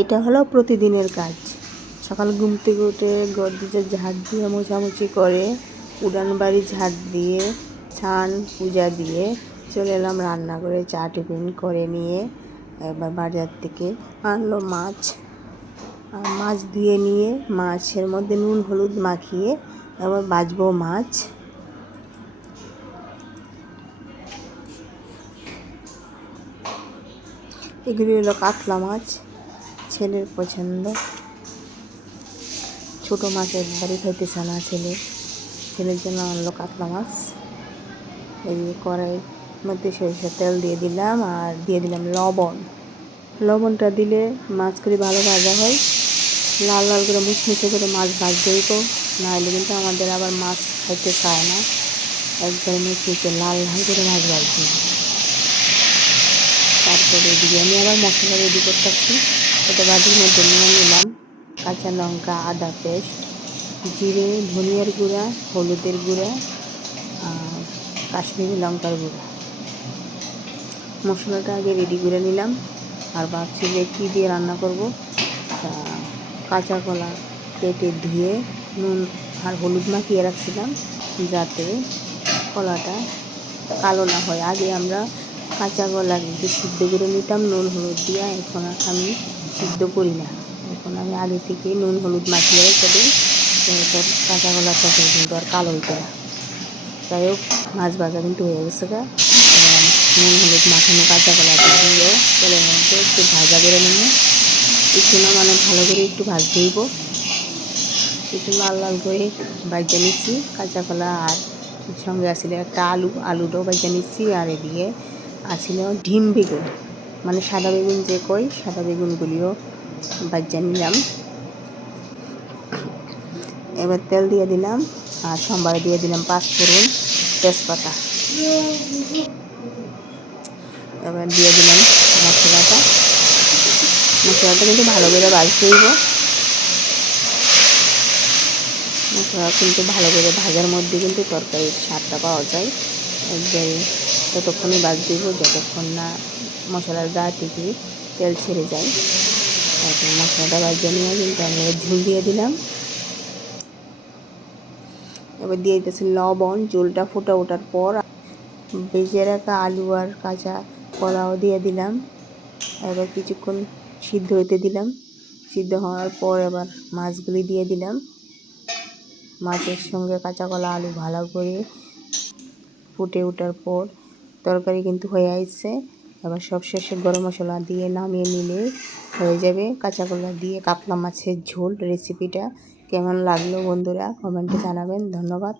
এটা হলো প্রতিদিনের কাজ। সকাল ঘুম থেকে উঠে ঘর দিয়ে ঝাড় দিয়ে মোছামুছি করে উঠান বাড়ি ঝাড় দিয়ে স্নান পূজা দিয়ে চলে এলাম রান্না করে চা টিফিন করে নিয়ে। এবার বাজার থেকে আনলো মাছ, আর মাছ ধুয়ে নিয়ে মাছের মধ্যে নুন হলুদ মাখিয়ে এবার ভাজবো মাছ। এগুলি হলো কাতলা মাছ, ছেলের পছন্দ। ছোটো মাছ একবারই খাইতেছে না ছেলের জন্য আনলো কাতলা মাছ। এই কড়াইয়ের মধ্যে সরিষার তেল দিয়ে দিলাম আর দিয়ে দিলাম লবণটা দিলে মাছগুলি ভালো ভাজা হয়। লাল লাল করে মুচমুচে করে মাছ ভাজতে হইব, নাহলে কিন্তু আমাদের আবার মাছ খাইতে চায় না। একবারে মুচমুচে লাল লাল করে মাছ ভাজতে হবে। তারপরে এদিকে আমি আবার মশলা রেডি করতেছি। এটা বাটির মধ্যে নিয়ে নিলাম কাঁচা লঙ্কা, আদা পেস্ট, জিরে, ধনিয়ার গুঁড়া, হলুদের গুঁড়া আর কাশ্মীরি লঙ্কার গুঁড়া। মশলাটা আগে রেডি করে নিলাম। আর ভাবছি যে কী দিয়ে রান্না করব। কাঁচা কলা কেটে ধুয়ে নুন আর হলুদ মাখিয়ে রাখছিলাম যাতে কলাটা কালো না হয়। আগে আমরা কাঁচা কলা কিন্তু সিদ্ধ করে নিতাম নুন হলুদ দিয়ে। এখন আমি সিদ্ধ করি না, এখন আমি আগে থেকে নুন হলুদ মাখিয়ে রেখে দিই। কাঁচা কলা তরকারি কিন্তু আর কালো হইতে না। যাই হোক, মাছ ভাজা কিন্তু হয়ে গেছে গা। নুন হলুদ মাখানো কাঁচা কলাটা দিয়ে তেলের মধ্যে একটু ভাজা করে নেব। একটু না মানে ভালো করে একটু ভাজতে হইব। একটু লাল লাল করে ভাজা নিচ্ছি কাঁচা কলা, আর সঙ্গে আসলে একটা আলুটাও ভাজা নিচ্ছি। আর এদিকে আসলে ডিম বেগুন, মানে সাদা বেগুন যে কই, সাদা বেগুনগুলিও ভাজা নিলাম। এবার তেল দিয়ে দিলাম আর সোমবারে দিয়ে দিলাম পাঁচফোড়ন, তেজপাতা। এবার দিয়ে দিলাম মশলাটা কিন্তু ভালো করে ভাজতে হইব। মশলা কিন্তু ভালো করে ভাজার মধ্যে কিন্তু তরকারির স্বাদটা পাওয়া যায়। একবারে ততক্ষণই ভাজতে হইব যতক্ষণ না মশলার গা থেকে তেল ছেড়ে যায়। তারপর মশলাটা ভাজা নিয়ে কিন্তু আমি ঝোল দিয়ে দিলাম। এবার দিয়ে দিতেছি লবণ। ঝোলটা ফুটে ওঠার পর ভেজে রাখা আলু আর কাঁচা কলাও দিয়ে দিলাম। এবার কিছুক্ষণ সিদ্ধ হতে দিলাম। সিদ্ধ হওয়ার পর এবার মাছগুলি দিয়ে দিলাম। মাছের সঙ্গে কাঁচা কলা আলু ভালো করে ফুটে ওঠার পর তরকারি কিন্তু হয়ে আসছে। এবার সবশেষে গরম মশলা দিয়ে নামিয়ে নিলে হয়ে যাবে কাঁচা কলা দিয়ে কাতলা মাছের ঝোল। রেসিপিটা কেমন লাগলো বন্ধুরা কমেন্টে জানাবেন। ধন্যবাদ।